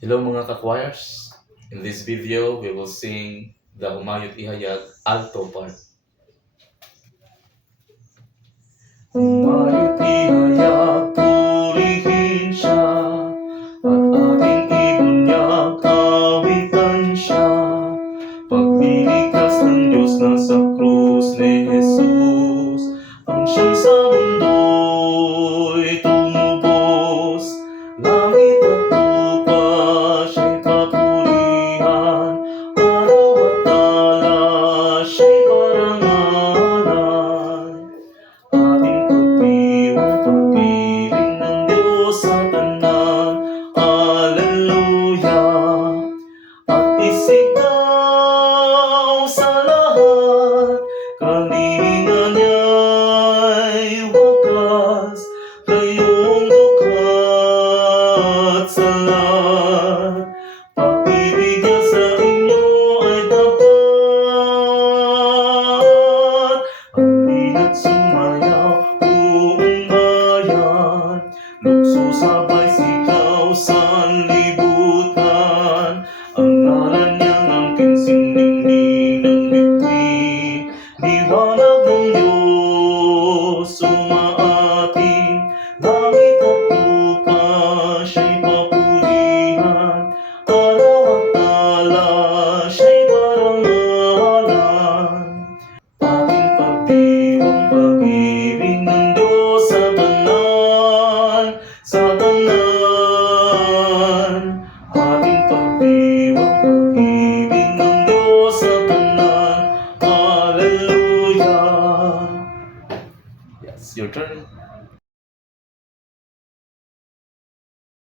Hello mga ka-choirs. In this video, we will sing the Humayot Ihayag alto part. Humayot ihayag, purihin siya, at ating ibunyag, awitan siya. Pagliligtas ng Diyos na sa krus ni Jesus, ang siyang sa mundo'y tumubos. Langit at lupa siya'y papurihan, araw at tala siya'y parangalan. Ating pagdiwang, pag-ibig ng Diyos sa tanan, Alleluia. At isigaw sa lahat, kaninga niya'y wakas, kayong dukat sa lahat.